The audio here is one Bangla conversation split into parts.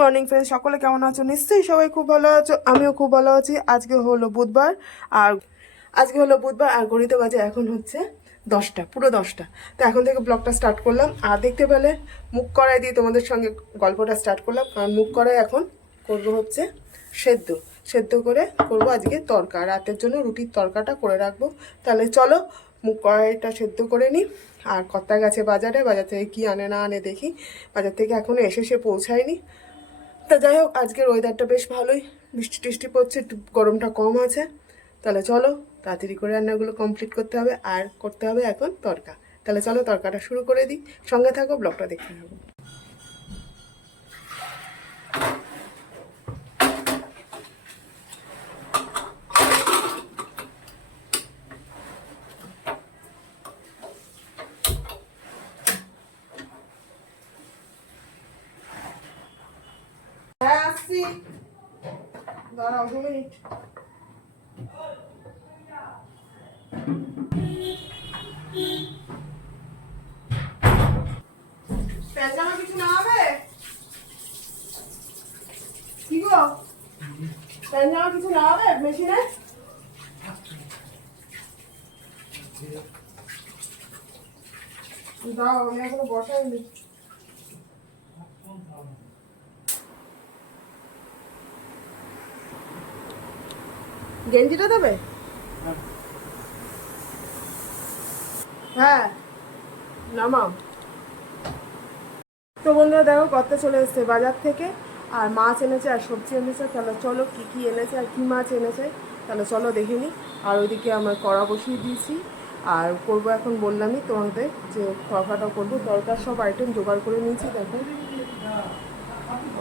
মর্নিং ফ্রেন্ডস, সকলে কেমন আছো? নিশ্চয়ই সবাই খুব ভালো আছো, আমিও খুব ভালো আছি। আজকে হলো বুধবার আর ঘড়িতে বাজে এখন হচ্ছে 10টা, পুরো 10টা। তো এখন থেকে ব্লগটা স্টার্ট করলাম। আর দেখতে পেলে মুগ কড়াই দিয়ে তোমাদের সঙ্গে গল্পটা স্টার্ট করলাম। কারণ মুগ কড়াই এখন করবো হচ্ছে সেদ্ধ সেদ্ধ করে করবো আজকে তরকা। রাতের জন্য রুটির তরকাটা করে রাখবো। তাহলে চলো মুগ কড়াইটা সেদ্ধ করে নিই। আর কর্তা গেছে বাজার থেকে কি আনে না আনে দেখি। বাজার থেকে এখনও এসে সে পৌঁছায়নি। তা যাই হোক, আজকের ওয়েদারটা বেশ ভালোই, বৃষ্টি টিষ্টি পড়ছে, একটু গরমটা কম আছে। তাহলে চলো তাড়াতাড়ি করে রান্নাগুলো কমপ্লিট করতে হবে। আর করতে হবে এখন তরকা। তাহলে চলো তরকাটা শুরু করে দিই। সঙ্গে থাকো, ব্লগটা দেখতে থাকো। হ্যাঁ, আসছি, দাঁড়াও 2 মিনিট। প্যান্ট জামা কিছু না হবে? কি গো, প্যান্ট জামা কিছু না হবে মেশিনে? দাও, আমি এখনো বসাইনি। গেঞ্জিটা দেবে? হ্যাঁ, নামাও। তো বন্ধুরা দেখো, কত চলে এসছে বাজার থেকে। আর মাছ এনেছে আর সবজি এনেছে। তাহলে চলো কী কী এনেছে আর কী মাছ এনেছে তাহলে চলো দেখে নিই। আর ওইদিকে আমার কড়া বসিয়ে দিয়েছি। আর করবো এখন, বললামই তোমাদের যে তরকাটা করবো। তরকার সব আইটেম জোগাড় করে নিয়েছি। দেখো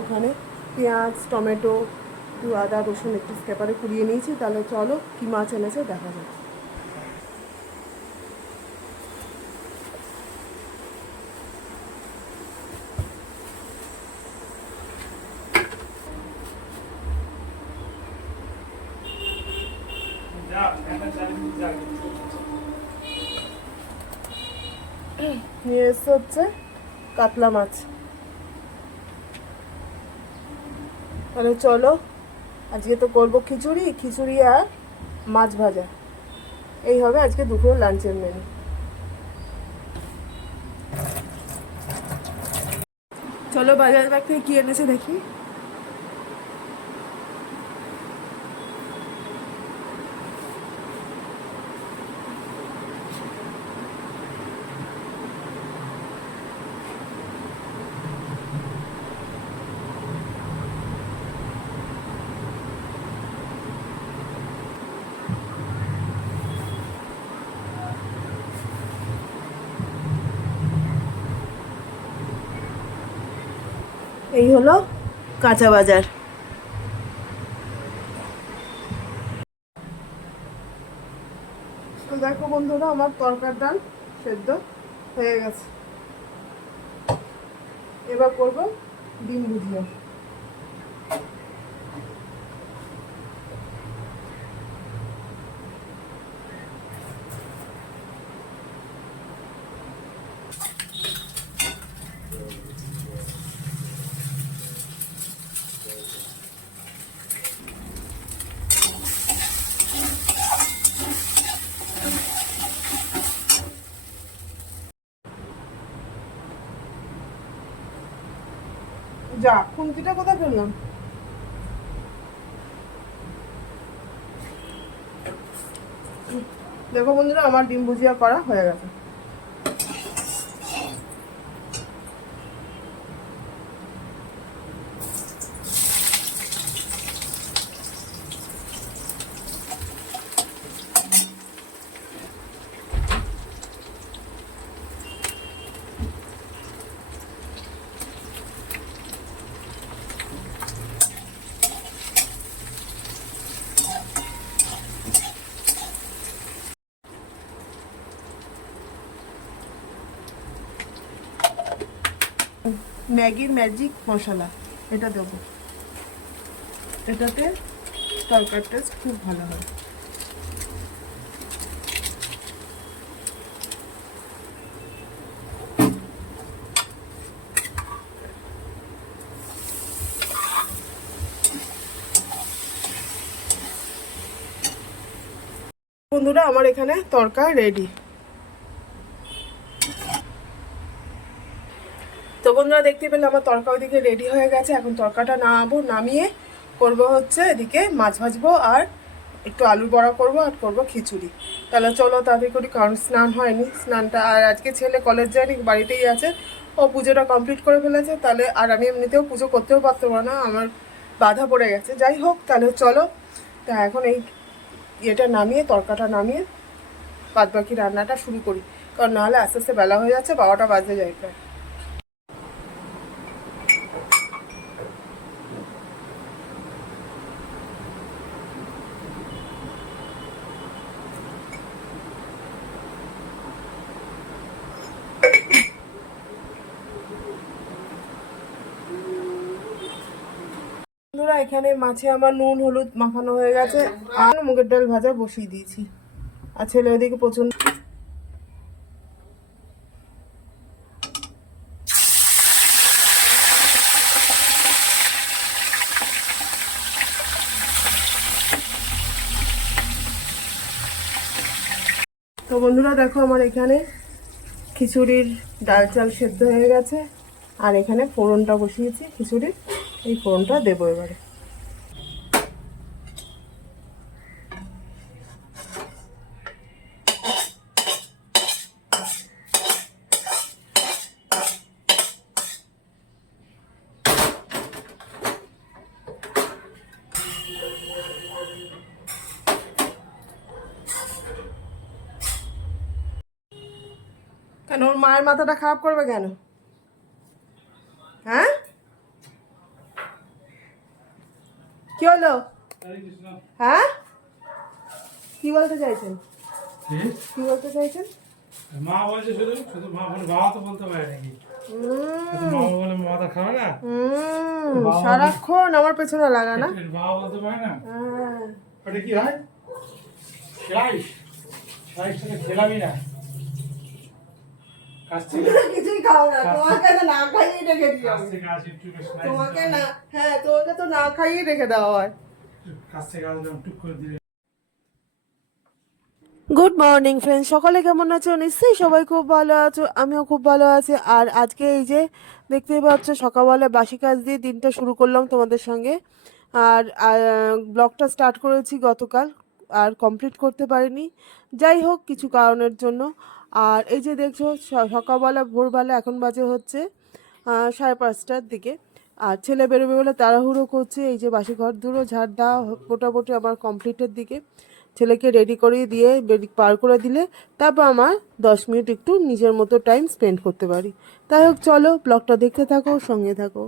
ওখানে পেঁয়াজ, টমেটো, একটু আদা রসুন একটু স্কেপারে কুড়িয়ে নিয়েছি। তাহলে চলো কী মাছ এনেছে দেখা যাক। নিয়ে এসছে হচ্ছে কাতলা মাছ। তাহলে চলো আজকে তো করবো খিচুড়ি আর মাছ ভাজা। এই হবে আজকে দুপুর লাঞ্চের মেনু। চলো বাজার ব্যাগ থেকে কি এনেছে দেখি। এই হলো কাঁচা বাজার। তো দেখো বন্ধুরা, আমার তরকার ডাল সেদ্ধ হয়ে গেছে। এবার করবো ডিম ভুজিয়া। যা, খুন্তিটা কোথায় ফেললাম? দেখো বন্ধুরা, আমার ডিম ভুজিয়া করা হয়ে গেছে। ম্যাগির ম্যাজিক মশলা এটা দেবো। এটাতে তরকার টেস্ট খুব ভালো হয়। বন্ধুরা আমার এখানে তরকা রেডি। তো বন্ধুরা দেখতে পেলে আমার তরকা ওইদিকে রেডি হয়ে গেছে। এখন তরকাটা নামিয়ে করব হচ্ছে এদিকে মাছ ভাজবো আর একটু আলু বড়া করব আর করব খিচুড়ি। তাহলে চলো তাড়াতাড়ি করি, কারণ স্নান হয়নি, স্নানটা আর আজকে ছেলে কলেজ যায়নি, বাড়িতেই আছে। ও পুজোটা কমপ্লিট করে ফেলেছে, তাহলে আর আমি এমনিতেও পুজো করতেও পারতাম না, আমার বাধা পড়ে গেছে। যাই হোক তাহলে চলো, তা এখন এই ইয়েটা নামিয়ে তরকাটা নামিয়ে বাদ বাকি রান্নাটা শুরু করি, কারণ নাহলে আস্তে আস্তে বেলা হয়ে যাচ্ছে, 12টা বাজতে যায় প্রায়। বন্ধুরা এখানে মাছে আমার নুন হলুদ মাখানো হয়ে গেছে, আর মুগের ডাল ভাজা বসিয়ে দিয়েছি। আর ছেলে ওদিকে প্রচন্ড তো বন্ধুরা দেখো আমার এখানে খিচুড়ির ডাল চাল সেদ্ধ হয়ে গেছে, আর এখানে ফোড়নটা বসিয়েছি খিচুড়ির, এই ফোড়নটা দেবো এবারে। কেন ওর মায়ের মাথাটা খারাপ করবে কেন? হ্যাঁ কি হলো? হ্যাঁ কি বলতে চাইছেন? কি বলতে চাইছেন? মা বলছে শুধু শুধু মা বলে, বাবা তো বলতে পারে নাকি? মা বলে মাথা খাবে না, সারাক্ষণ আমার পেছনে লাগা না। বাবা বলতে পারে না। ওটা কি হয়? সাইজটা খেলাবি না, কাছ থেকে কিছুই খাও না, তোমাকে তো না খাইয়ে রেখে দিও। কাছ থেকে আসি একটু তোমাকে না, হ্যাঁ তোমাকে তো না খাইয়ে রেখে দেওয়া হয়। কাছ থেকে আসলাম টুক করে দিলে। গুড মর্নিং ফ্রেন্ডস, সকলে কেমন আছো? নিশ্চয়ই সবাই খুব ভালো আছো, আমিও খুব ভালো আছি। আর আজকে এই যে দেখতেই পাচ্ছ সকালবেলা বাসি কাজ দিয়ে দিনটা শুরু করলাম তোমাদের সঙ্গে। আর ব্লগটা স্টার্ট করেছি গতকাল, আর কমপ্লিট করতে পারিনি, যাই হোক কিছু কারণের জন্য। আর এই যে দেখছো সকালবেলা ভোরবেলা এখন বাজে হচ্ছে 5:30টার দিকে, আর ছেলে বেরোবে বলে তাড়াহুড়ো করছে। এই যে বাসি ঘর দুটো ঝাড় দেওয়া মোটামুটি আমার কমপ্লিটের দিকে, ছেলেকে রেডি করিয়ে দিয়ে পার করে দিলে তারপর আমার 10 মিনিট একটু নিজের মতো টাইম স্পেন্ড করতে পারি। তাই হোক চলো ব্লগটা দেখতে থাকো, সঙ্গে থাকো।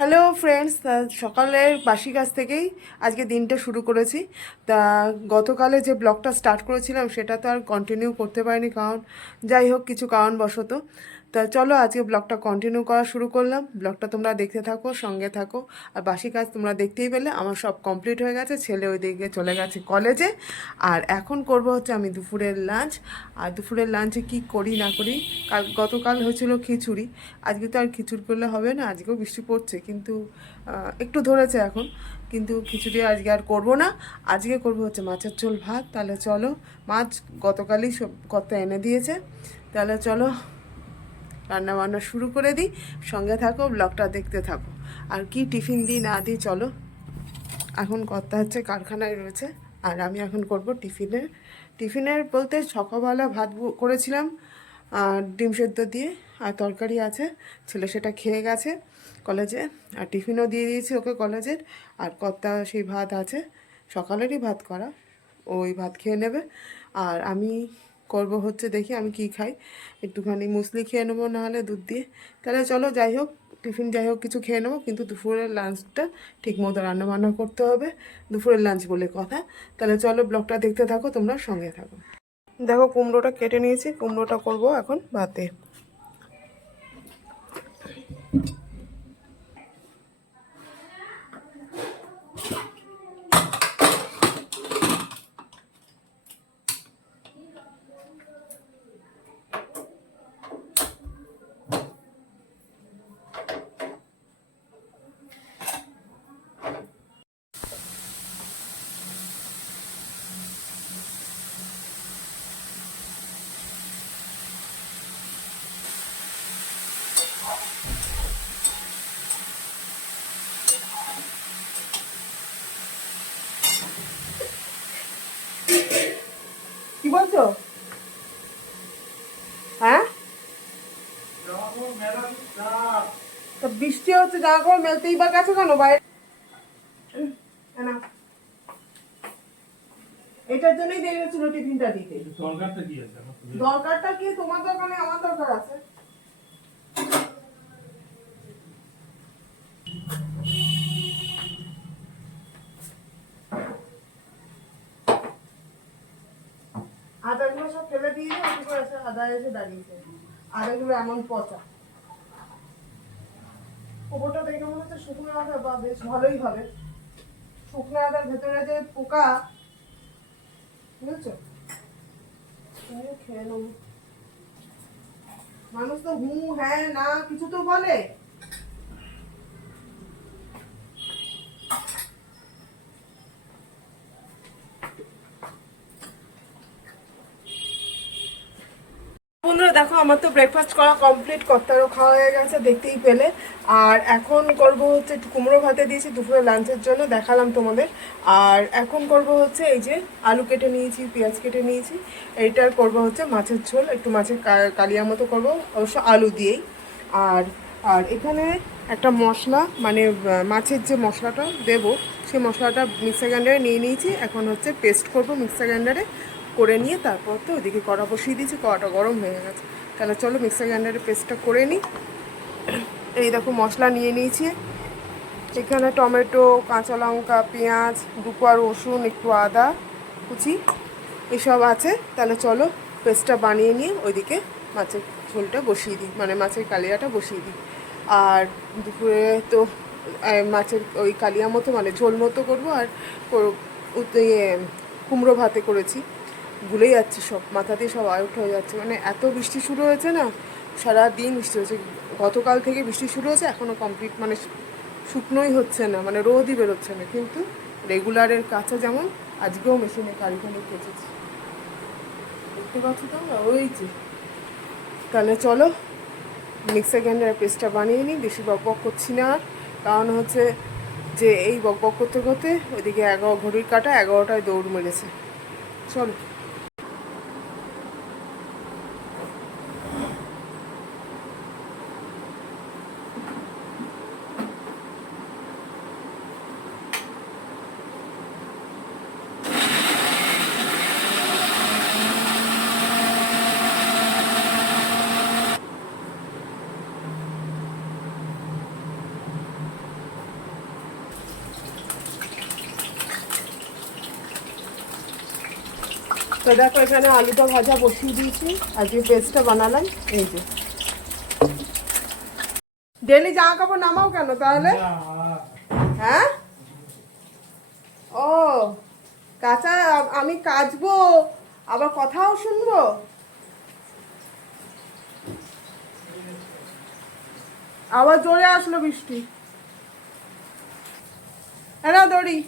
হ্যালো ফ্রেন্ডস, সকালের বাসি কাজ থেকেই আজকে দিনটা শুরু করেছি। তা গতকালে যে ব্লগটা স্টার্ট করেছিলাম সেটা তো আর কন্টিনিউ করতে পারিনি, কারণ যাই হোক কিছু কারণবশত। তা চলো আজকে ব্লগটা কন্টিনিউ করা শুরু করলাম, ব্লগটা তোমরা দেখতে থাকো, সঙ্গে থাকো। আর বাসি কাজ তোমরা দেখতেই পেলে আমার সব কমপ্লিট হয়ে গেছে, ছেলে ওই দিকে চলে গেছে কলেজে। আর এখন করব হচ্ছে আমি দুপুরের লাঞ্চ। আর দুপুরের লাঞ্চে কি করি না করি, গতকাল হয়েছিল খিচুড়ি, আজকে তো আর খিচুড়ি করলে হবে না, আজকেও বৃষ্টি পড়ছে কিন্তু একটু ধরেছে এখন, কিন্তু খিচুড়ি আজকে আর করব না। আজকে করব হচ্ছে মাছের ঝোল ভাত। তাহলে চলো, মাছ গতকালই সব কর্তা এনে দিয়েছে, তাহলে চলো রান্না বান্না শুরু করে দিই, সঙ্গে থাকো, ব্লগটা দেখতে থাকো। আর কি টিফিন দিই না দিই চলো। এখন কর্তা হচ্ছে কারখানায় রয়েছে, আর আমি এখন করব টিফিনের বলতে সকালবেলা ভাত করেছিলাম ডিম সেদ্ধ দিয়ে, আর তরকারি আছে, ছেলে সেটা খেয়ে গেছে কলেজে, আর টিফিনও দিয়ে দিয়েছি ওকে কলেজের। আর কর্তা সেই ভাত আছে, সকালেরই ভাত করা, ওই ভাত খেয়ে নেবে। আর আমি করব হচ্ছে দেখি আমি কি খাই, একটুখানি মুসলি খেয়ে নেবো, নাহলে দুধ দিয়ে। তাহলে চলো যাই হোক টিফিন যাই হোক কিছু খেয়ে নেবো, কিন্তু দুপুরের লাঞ্চটা ঠিক মতো রান্নাবান্না করতে হবে, দুপুরের লাঞ্চ বলে কথা। তাহলে চলো ব্লগটা দেখতে থাকো, তোমরা সঙ্গে থাকো। দেখো কুমড়োটা কেটে নিয়েছি, কুমড়োটা করব এখন ভাতে। করছো? হ্যাঁ, তা বৃষ্টি হচ্ছে, জামা কাপড় মেলতেই বা গেছো কেন বাইরে? না, এটার জন্যই দেরি হচ্ছিল টিফিনটা দিতে। দরকারটা কি আছে? দরকারটা কি? তোমার দরকার নেই, আমার দরকার আছে। আদাগুলো সব ফেলে দিয়ে আদা এসে দাঁড়িয়েছে। আদাগুলো এমন পচা, ওপরটা দেখে মনে হচ্ছে শুকনো আদা, বা বেশ ভালোই হবে। শুকনো আদার ভেতরে যে পোকা, বুঝেছো? খেয়ে নেবো। মানুষ তো হ্যাঁ না কিছু তো বলে। বন্ধুরা দেখো, আমার তো ব্রেকফাস্ট করা কমপ্লিট, কর্তারও খাওয়া হয়ে গেছে দেখতেই পেলে। আর এখন করব হচ্ছে একটু কুমড়ো ভাতে দিয়েছি দুপুরে লাঞ্চের জন্য, দেখালাম তোমাদের। আর এখন করব হচ্ছে এই যে আলু কেটে নিয়েছি, পেঁয়াজ কেটে নিয়েছি, এইটার করব হচ্ছে মাছের ঝোল, একটু মাছের কালিয়া মতো করব, অবশ্য আলু দিয়েই। আর আর এখানে একটা মশলা, মানে মাছের যে মশলাটা দেব, সেই মশলাটা মিক্সার গ্রাইন্ডারে নিয়ে নিয়েছি। এখন হচ্ছে পেস্ট করব মিক্সার গ্রাইন্ডারে করে নিয়ে, তারপর তো ওদিকে কড়া বসিয়ে দিয়েছি, কড়াটা গরম হয়ে গেছে। তাহলে চলো মিক্সার গ্রাইন্ডারে পেস্টটা করে নিই। এই দেখো মশলা নিয়ে নিয়েছি, এখানে টমেটো, কাঁচা লঙ্কা, পেঁয়াজ, দুপা রসুন, একটু আদা কুচি এসব আছে। তাহলে চলো পেস্টটা বানিয়ে নিয়ে ওইদিকে মাছের ঝোলটা বসিয়ে দিই, মানে মাছের কালিয়াটা বসিয়ে দিই। আর দুপুরে তো মাছের ওই কালিয়া মতো, মানে ঝোল মতো করবো। আর কুমড়ো ভাতে করেছি, ভুলে যাচ্ছি সব, মাথা দিয়ে সব আউট হয়ে যাচ্ছে। মানে এত বৃষ্টি শুরু হয়েছে না, সারা দিন বৃষ্টি হয়েছে, গতকাল থেকে বৃষ্টি শুরু হয়েছে, এখনও কমপ্লিট মানে শুকনোই হচ্ছে না, মানে রোদই বেরোচ্ছে না। কিন্তু রেগুলারের কাছে যেমন আজকেও মেশিনে কারিখানি কেচেছি, দেখতে পাচ্ছি তোমরা, ওই যে। তাহলে চলো মিক্সার গ্রাইন্ডারে পেস্টটা বানিয়ে নিই, বেশি বকবক করছি না আর। কারণ হচ্ছে যে এই বকবক করতে করতে ওইদিকে ঘড়ির কাঁটা 11টায় দৌড় মেরেছে। চলো। তো দেখো এখানে আলুটা ভাজা বসিয়ে দিয়েছি, আর যে পেস্টটা বানালাম এই যে। ডেলি জামা কাপড় নামাও কেন তাহলে? হ্যাঁ, ও কাঁচা আমি কাচবো, আবার কথাও শুনবো। আবার জোরে আসলো বৃষ্টি, এরা দড়ি।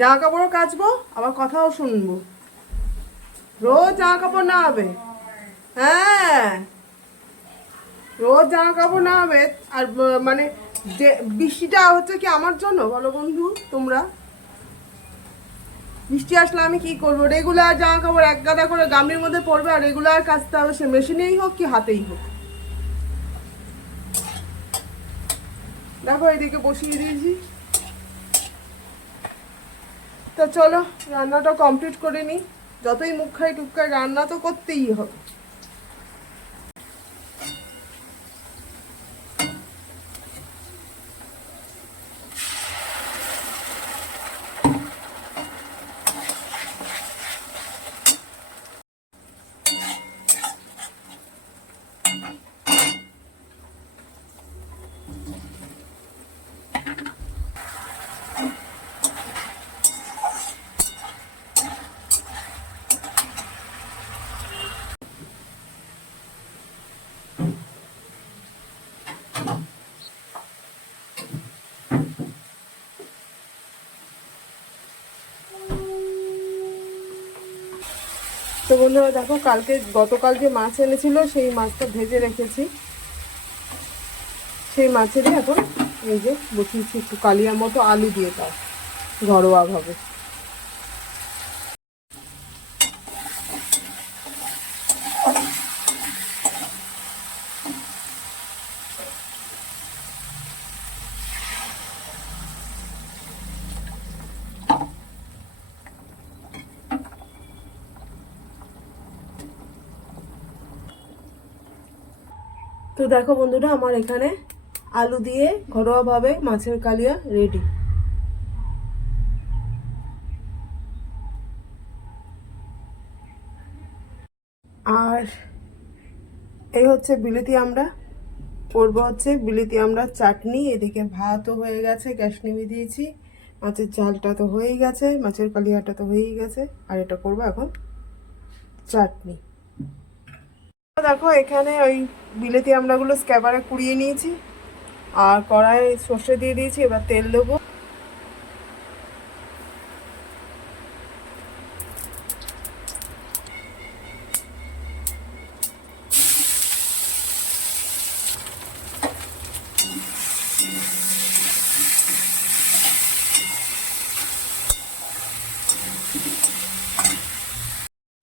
জামা কাপড়ও কাচবো, আবার কথাও শুনবো, রোজ জামা কাপড় না হবে। হ্যাঁ, রোজ জামা কাপড় না হবে। আর মানে যে বৃষ্টিটা হচ্ছে কি আমার জন্য বলো বন্ধু তোমরা? বৃষ্টি আসলে আমি কি করবো? রেগুলার জামা কাপড় এক গাদা করে গামলির মধ্যে পড়বে, আর রেগুলার কাচতে হবে, সে মেশিনেই হোক কি হাতেই হোক। দেখো এইদিকে বসিয়ে দিয়েছি। তো চলো রান্নাটা কমপ্লিট করে নিই, যতই মুখ খাই টুক খাই রান্না তো করতেই হবে। তো বন্ধুরা দেখো, গতকাল যে মাছ এনেছিল সেই মাছটা ভেজে রেখেছি, সেই মাছেরই এখন এই যে বসিয়েছি একটু কালিয়া মতো আলু দিয়ে। তার ঘরোয়াভাবে। তো দেখো বন্ধুরা, আমার এখানে আলু দিয়ে ঘরোয়াভাবে মাছের কালিয়া রেডি। আর এই হচ্ছে বিলিতি আমড়া, করবো হচ্ছে বিলিতি আমড়ার চাটনি। এদিকে ভাতও হয়ে গেছে, গ্যাস নিভিয়ে দিয়েছি, মাছের ঝালটা তো হয়েই গেছে, মাছের কালিয়াটা তো হয়েই গেছে, আর এটা করবো এখন চাটনি। দেখো এখানে ওই বিলেতি আমড়াগুলো স্ক্যাবারে কুড়িয়ে নিয়েছি, আর কড়াই সর্ষে দিয়ে দিয়েছি, এবার তেল দেবো।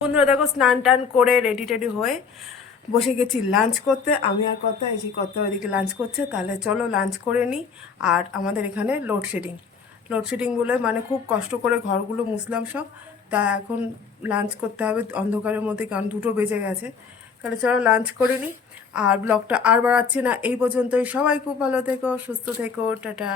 বন্ধুরা দেখো, স্নান টান করে রেডি টেডি হয়ে বসে গেছি লাঞ্চ করতে। আমি আর কথা, এই যে কথা ওইদিকে লাঞ্চ করছে, তাহলে চলো লাঞ্চ করে নিই। আর আমাদের এখানে লোডশেডিং বলে মানে খুব কষ্ট করে ঘরগুলো মুছলাম সব, তা এখন লাঞ্চ করতে হবে অন্ধকারের মধ্যে, কারণ 2টো বেজে গেছে। তাহলে চলো লাঞ্চ করে নিই, আর ব্লগটা আর বাড়াচ্ছি না, এই পর্যন্তই। সবাই খুব ভালো থেকো, সুস্থ থেকো, টাটা।